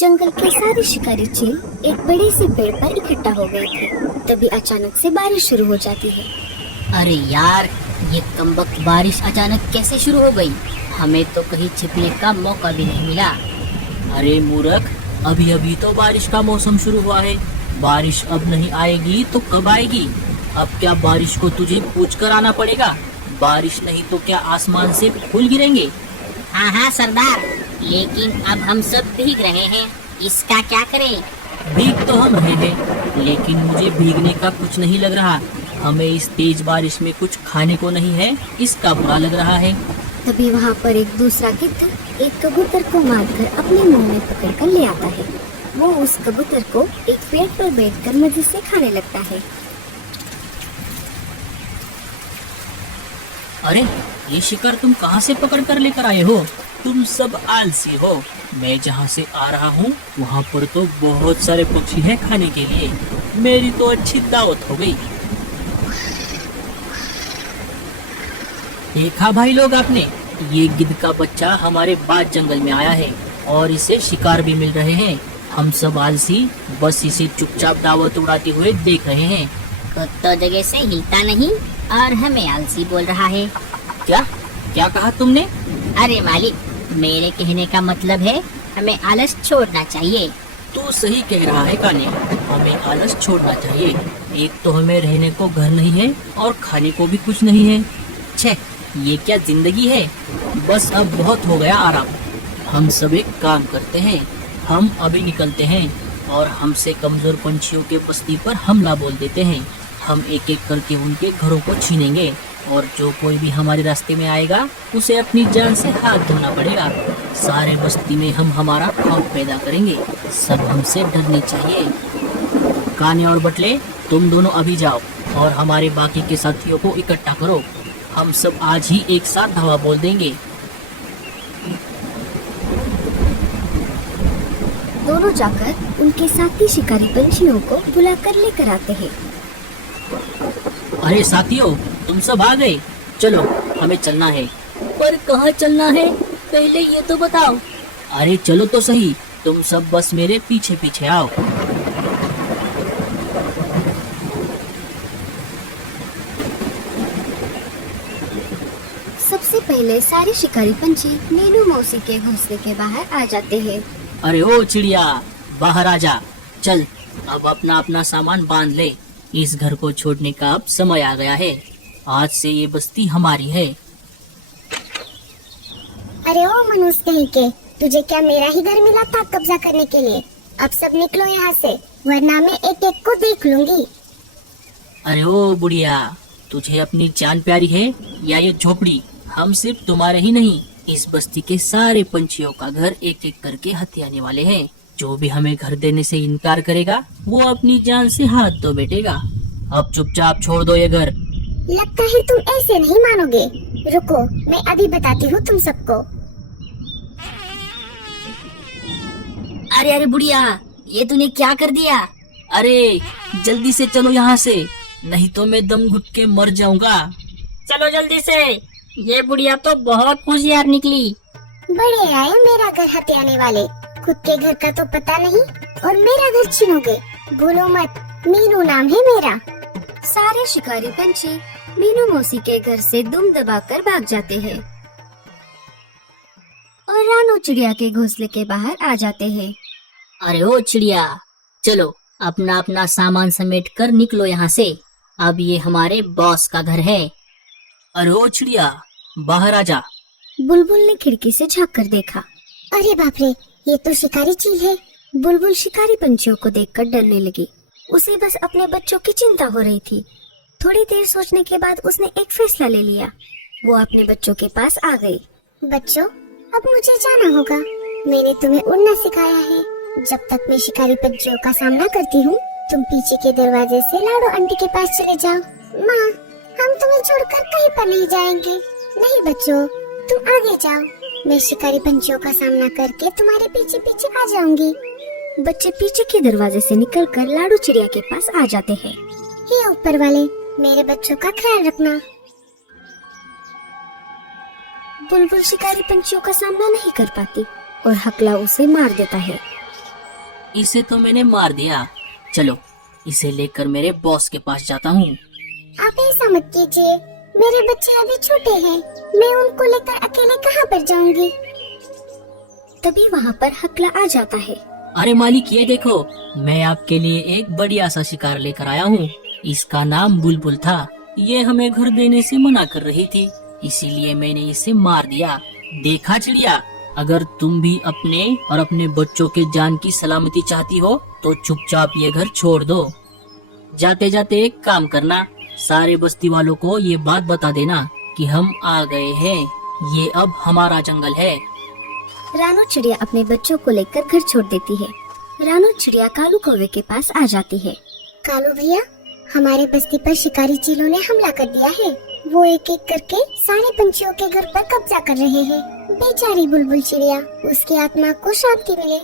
जंगल के सारे शिकारी चील एक बड़े से पेड़ पर इकट्ठा हो गए थे। तभी अचानक से बारिश शुरू हो जाती है। अरे यार, ये कमबख्त बारिश अचानक कैसे शुरू हो गई? हमें तो कहीं छिपने का मौका भी नहीं मिला। अरे मूर्ख, अभी अभी तो बारिश का मौसम शुरू हुआ है। बारिश अब नहीं आएगी तो कब आएगी? अब क्या बारिश को तुझे पूछ कर आना पड़ेगा? बारिश नहीं तो क्या आसमान से फूल गिरेंगे? हाँ हाँ सरदार, लेकिन अब हम सब भीग रहे हैं, इसका क्या करें? भीग तो हम रहे हैं, लेकिन मुझे भीगने का कुछ नहीं लग रहा। हमें इस तेज बारिश में कुछ खाने को नहीं है, इसका बुरा लग रहा है। तभी वहाँ पर एक दूसरा गिद्ध एक कबूतर को मारकर अपने मुंह में पकड़कर ले आता है। वो उस कबूतर को एक पेड़ पर बैठकर मजे से खाने लगता है। अरे, ये शिकार तुम कहाँ से पकड़ कर लेकर आए हो? तुम सब आलसी हो। मैं जहाँ से आ रहा हूँ वहाँ पर तो बहुत सारे पक्षी हैं खाने के लिए। मेरी तो अच्छी दावत हो गई। देखा भाई लोग आपने, ये गिद्ध का बच्चा हमारे बाद जंगल में आया है और इसे शिकार भी मिल रहे हैं। हम सब आलसी बस इसे चुपचाप दावत उड़ाते हुए देख रहे हैं। खुद तो जगह से हिलता नहीं और हमें आलसी बोल रहा है। क्या क्या कहा तुमने? अरे मालिक, मेरे कहने का मतलब है हमें आलस छोड़ना चाहिए। तू सही कह रहा है काने, हमें आलस छोड़ना चाहिए। एक तो हमें रहने को घर नहीं है और खाने को भी कुछ नहीं है। छे, ये क्या जिंदगी है? बस अब बहुत हो गया आराम। हम सब एक काम करते हैं, हम अभी निकलते हैं और हमसे कमजोर पंछियों के बस्ती पर हमला बोल देते हैं। हम एक एक करके उनके घरों को छीनेंगे और जो कोई भी हमारे रास्ते में आएगा उसे अपनी जान से हाथ धोना पड़ेगा। सारे बस्ती में हम हमारा खौफ पैदा करेंगे। सब हमसे डरने चाहिए। काने और बटले, तुम दोनों अभी जाओ और हमारे बाकी के साथियों को इकट्ठा करो। हम सब आज ही एक साथ धावा बोल देंगे। दोनों जाकर उनके साथी शिकारी पंछियों को बुलाकर लेकर आते हैं। अरे साथियों, तुम सब आ गए? चलो, हमें चलना है। पर कहाँ चलना है? पहले ये तो बताओ। अरे चलो तो सही, तुम सब बस मेरे पीछे पीछे आओ। सबसे पहले सारे शिकारी पंछी मीनू मौसी के घोंसले के बाहर आ जाते हैं। अरे ओ चिड़िया, बाहर आ जा। चल, अब अपना अपना सामान बांध ले। इस घर को छोड़ने का अब समय आ गया है। आज से ये बस्ती हमारी है। अरे ओ मनुष्य कहीं के, तुझे क्या मेरा ही घर मिला था कब्जा करने के लिए? अब सब निकलो यहाँ से, वरना मैं एक एक को देख लूंगी। अरे ओ बुढ़िया, तुझे अपनी जान प्यारी है या ये झोपड़ी? हम सिर्फ तुम्हारे ही नहीं, इस बस्ती के सारे पंछियों का घर एक एक करके हथियाने वाले हैं। जो भी हमें घर देने से इनकार करेगा वो अपनी जान से हाथ धो बैठेगा। अब चुपचाप छोड़ दो ये घर। लगता है तुम ऐसे नहीं मानोगे। रुको, मैं अभी बताती हूँ तुम सबको। अरे अरे बुढ़िया, ये तूने क्या कर दिया? अरे जल्दी से चलो यहाँ से, नहीं तो मैं दम घुट के मर जाऊंगा। चलो जल्दी से, ये बुढ़िया तो बहुत होशियार निकली। बड़े आए मेरा घर हथियाने वाले, खुद के घर का तो पता नहीं और मेरा घर छीनोगे। भूलो मत, मीनू नाम है मेरा। सारे शिकारी पंछी मीनू मौसी के घर से दुम दबाकर भाग जाते हैं और रानू चिड़िया के घोंसले के बाहर आ जाते हैं। अरे ओ चिड़िया, चलो अपना अपना सामान समेट कर निकलो यहाँ से। अब ये हमारे बॉस का घर है। अरे ओ चिड़िया, बाहर आ जा। बुलबुल ने खिड़की से झाँक कर देखा। अरे बाप रे, ये तो शिकारी चील है। बुलबुल शिकारी पंछियों को देखकर डरने लगी। उसे बस अपने बच्चों की चिंता हो रही थी। थोड़ी देर सोचने के बाद उसने एक फैसला ले लिया। वो अपने बच्चों के पास आ गई। बच्चों, अब मुझे जाना होगा। मैंने तुम्हें उड़ना सिखाया है। जब तक मैं शिकारी पंछियों का सामना करती हूँ, तुम पीछे के दरवाजे से लाडो आंटी के पास चले जाओ। माँ, हम तुम्हें छोड़कर कहीं पर नहीं जाएंगे। नहीं बच्चों, तुम आगे जाओ। मैं शिकारी पंछियों का सामना करके तुम्हारे पीछे पीछे आ जाऊंगी। बच्चे पीछे के दरवाजे से निकलकर लाडू चिड़िया के पास आ जाते हैं। हे ऊपर वाले, मेरे बच्चों का ख्याल रखना। बुलबुल शिकारी पंछियों का सामना नहीं कर पाती और हकला उसे मार देता है। इसे तो मैंने मार दिया। चलो इसे लेकर मेरे बॉस के पास जाता हूँ। आप ऐसा मत कीजिए, मेरे बच्चे अभी छोटे हैं, मैं उनको लेकर अकेले कहाँ पर जाऊंगी। तभी वहाँ पर हकला आ जाता है। अरे मालिक, ये देखो, मैं आपके लिए एक बढ़िया सा शिकार लेकर आया हूँ। इसका नाम बुलबुल था। ये हमें घर देने से मना कर रही थी, इसीलिए मैंने इसे मार दिया। देखा चिड़िया, अगर तुम भी अपने और अपने बच्चों के जान की सलामती चाहती हो तो चुपचाप ये घर छोड़ दो। जाते जाते एक काम करना, सारे बस्ती वालों को ये बात बता देना कि हम आ गए हैं। ये अब हमारा जंगल है। रानू चिड़िया अपने बच्चों को लेकर घर छोड़ देती है। रानू चिड़िया कालू कौवे के पास आ जाती है। कालू भैया, हमारे बस्ती पर शिकारी चीलों ने हमला कर दिया है। वो एक एक करके सारे पंछियों के घर पर कब्जा कर रहे हैं। बेचारी बुलबुल चिड़िया, उसकी आत्मा को शांति मिले,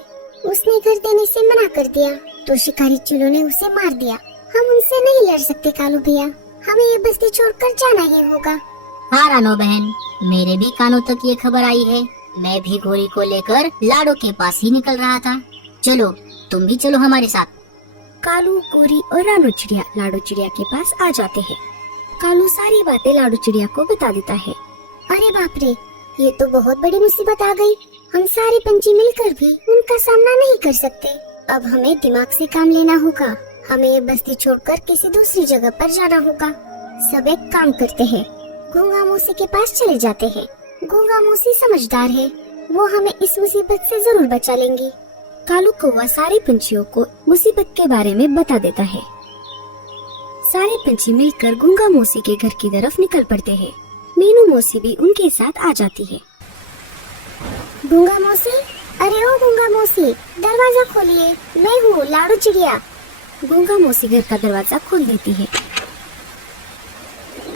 उसने घर देने से मना कर दिया तो शिकारी चीलों ने उसे मार दिया। हम उनसे नहीं लड़ सकते कालू भैया, हमें ये बस्ती छोड़कर जाना ही होगा। हाँ रानो बहन, मेरे भी कानों तक ये खबर आई है। मैं भी गोरी को लेकर लाडो के पास ही निकल रहा था। चलो तुम भी चलो हमारे साथ। कालू, गोरी और रानू चिड़िया लाडो चिड़िया के पास आ जाते हैं। कालू सारी बातें लाडो चिड़िया को बता देता है। अरे बाप रे, ये तो बहुत बड़ी मुसीबत आ गई। हम सारे पंछी मिलकर भी उनका सामना नहीं कर सकते। अब हमें दिमाग से काम लेना होगा। हमें ये बस्ती छोड़कर किसी दूसरी जगह पर जाना होगा। सब एक काम करते हैं, गूंगा मौसी के पास चले जाते हैं। गूंगा मौसी समझदार है, वो हमें इस मुसीबत से जरूर बचा लेंगी। कालू कौवा सारे पंछियों को मुसीबत के बारे में बता देता है। सारे पंछी मिलकर गूंगा मौसी के घर की तरफ निकल पड़ते हैं। मीनू मौसी भी उनके साथ आ जाती है। गूंगा मौसी, अरे ओ गूंगा मौसी, दरवाजा खोलिए, मैं हूँ लाडू चिड़िया। गूंगा मौसी घर का दरवाजा खोल देती है।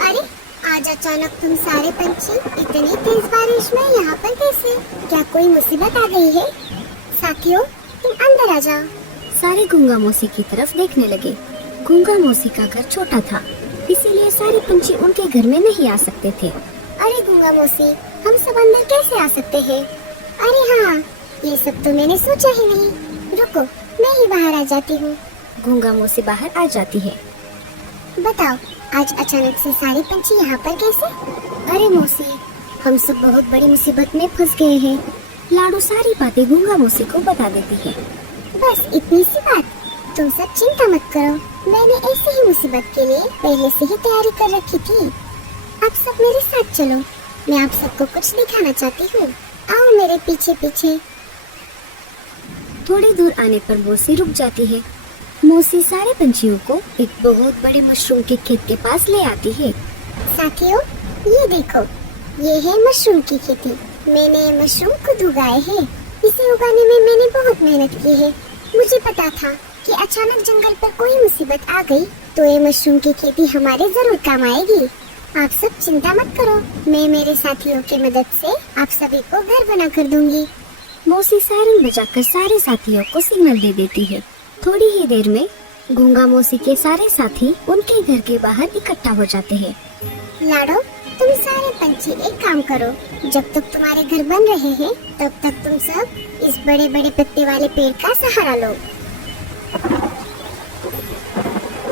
अरे आज अचानक तुम सारे पंछी इतनी तेज बारिश में यहाँ पर कैसे? क्या कोई मुसीबत आ गई है? साथियों, तुम अंदर आ जाओ। सारे गूंगा मौसी की तरफ देखने लगे। गूंगा मौसी का घर छोटा था, इसीलिए सारे पंछी उनके घर में नहीं आ सकते थे। अरे गूंगा मौसी, हम सब अंदर कैसे आ सकते हैं? अरे हाँ, ये सब तो मैंने सोचा ही नहीं। रुको, मैं ही बाहर आ जाती हूँ। गूंगा मौसी बाहर आ जाती है। बताओ, आज अचानक से सारे पंछी यहाँ पर कैसे? अरे मौसी, हम सब बहुत बड़ी मुसीबत में फंस गए हैं। लाडू सारी बातें गूंगा मौसी को बता देती है। बस इतनी सी बात, तुम सब चिंता मत करो, मैंने ऐसी ही मुसीबत के लिए पहले से ही तैयारी कर रखी थी। आप सब मेरे साथ चलो, मैं आप सबको कुछ दिखाना चाहती हूँ। आओ मेरे पीछे पीछे। थोड़ी दूर आने पर मौसी रुक जाती है। मौसी सारे पंछियों को एक बहुत बड़े मशरूम के खेत के पास ले आती है। साथियों, ये देखो, ये है मशरूम की खेती। मैंने ये मशरूम खुद उगाए हैं। इसे उगाने में मैंने बहुत मेहनत की है। मुझे पता था कि अचानक जंगल पर कोई मुसीबत आ गई तो ये मशरूम की खेती हमारे जरूर काम आएगी। आप सब चिंता मत करो, मैं मेरे साथियों की मदद से आप सभी को घर बना कर दूंगी। मौसी सायरन बजाकर सारे साथियों को सिग्नल दे देती है। थोड़ी ही देर में गूंगा मौसी के सारे साथी उनके घर के बाहर इकट्ठा हो जाते हैं। लाडो, तुम सारे पंछी एक काम करो, जब तक तुम्हारे घर बन रहे हैं तब तक तुम सब इस बड़े बड़े पत्ते वाले पेड़ का सहारा लो।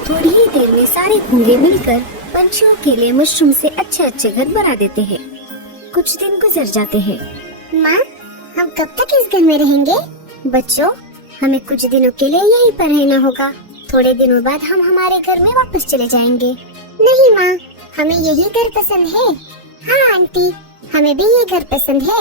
थोड़ी ही देर में सारे घोंगे मिलकर पंछियों के लिए मशरूम से अच्छे अच्छे घर बना देते हैं। कुछ दिन गुजर जाते हैं। माँ, हम कब तक इस घर में रहेंगे? बच्चों, हमें कुछ दिनों के लिए यहीं पर रहना होगा। थोड़े दिनों बाद हम हमारे घर में वापस चले जाएंगे। नहीं माँ, हमें यही घर पसंद है। हाँ आंटी, हमें भी ये घर पसंद है।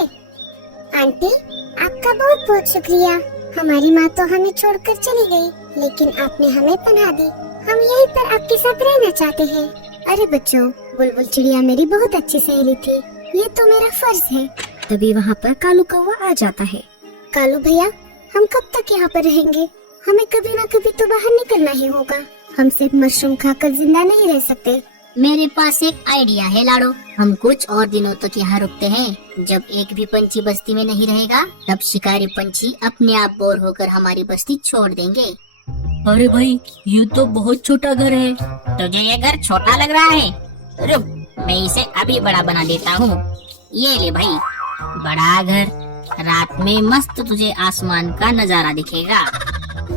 आंटी, आपका बहुत बहुत शुक्रिया। हमारी माँ तो हमें छोड़कर चली गई, लेकिन आपने हमें पनाह दी। हम यहीं पर आपके साथ रहना चाहते हैं। अरे बच्चों, बुलबुल चिड़िया मेरी बहुत अच्छी सहेली थी, ये तो मेरा फर्ज है। तभी वहाँ पर कालू कौवा आ जाता है। कालू भैया, हम कब तक यहाँ पर रहेंगे? हमें कभी ना कभी तो बाहर निकलना ही होगा। हम सिर्फ मशरूम खाकर जिंदा नहीं रह सकते। मेरे पास एक आइडिया है लाडो। हम कुछ और दिनों तक यहाँ रुकते हैं। जब एक भी पंछी बस्ती में नहीं रहेगा तब शिकारी पंछी अपने आप बोर होकर हमारी बस्ती छोड़ देंगे। अरे भाई, ये तो बहुत छोटा घर है। तुझे ये घर छोटा लग रहा है? रुक, मैं इसे अभी बड़ा बना देता हूँ। ये ले भाई, बड़ा घर। रात में मस्त तुझे आसमान का नजारा दिखेगा।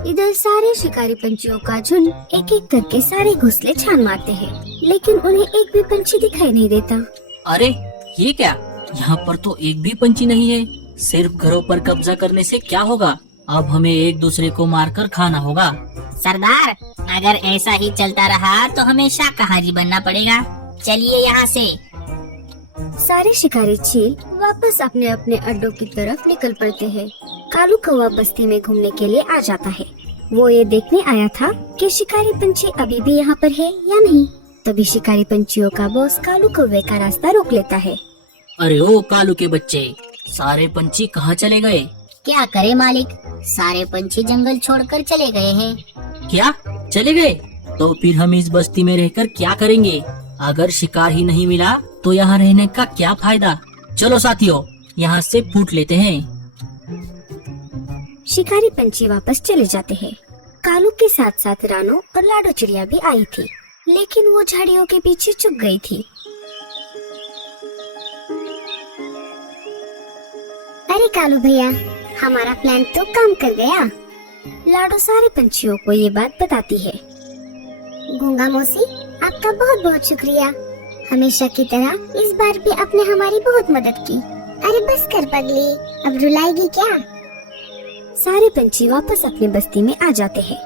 इधर सारे शिकारी पंछियों का झुंड एक एक करके सारे घोंसले छान मारते हैं, लेकिन उन्हें एक भी पंछी दिखाई नहीं देता। अरे ये क्या, यहाँ पर तो एक भी पंछी नहीं है। सिर्फ घरों पर कब्जा करने से क्या होगा? अब हमें एक दूसरे को मारकर खाना होगा। सरदार, अगर ऐसा ही चलता रहा तो हमें शाकाहारी बनना पड़ेगा। चलिए यहाँ से। सारे शिकारी चील वापस अपने अपने अड्डों की तरफ निकल पड़ते हैं। कालू कौवा बस्ती में घूमने के लिए आ जाता है। वो ये देखने आया था कि शिकारी पंछी अभी भी यहाँ पर है या नहीं। तभी शिकारी पंछियों का बॉस कालू कौवे का रास्ता रोक लेता है। अरे ओ कालू के बच्चे, सारे पंछी कहाँ चले गए? क्या करे मालिक, सारे पंछी जंगल छोड़कर चले गए हैं। क्या चले गए? तो फिर हम इस बस्ती में रहकर क्या करेंगे? अगर शिकार ही नहीं मिला तो यहाँ रहने का क्या फायदा? चलो साथियों, यहाँ से फूट लेते हैं। शिकारी पंछी वापस चले जाते हैं। कालू के साथ साथ रानू और लाडो चिड़िया भी आई थी, लेकिन वो झाड़ियों के पीछे छुप गई थी। अरे कालू भैया, हमारा प्लान तो काम कर गया। लाडो सारे पंछियों को ये बात बताती है। गूंगा मौसी, आपका बहुत बहुत शुक्रिया। हमेशा की तरह इस बार भी आपने हमारी बहुत मदद की। अरे बस कर पगली, अब रुलाएगी क्या? सारे पंछी वापस अपनी बस्ती में आ जाते हैं।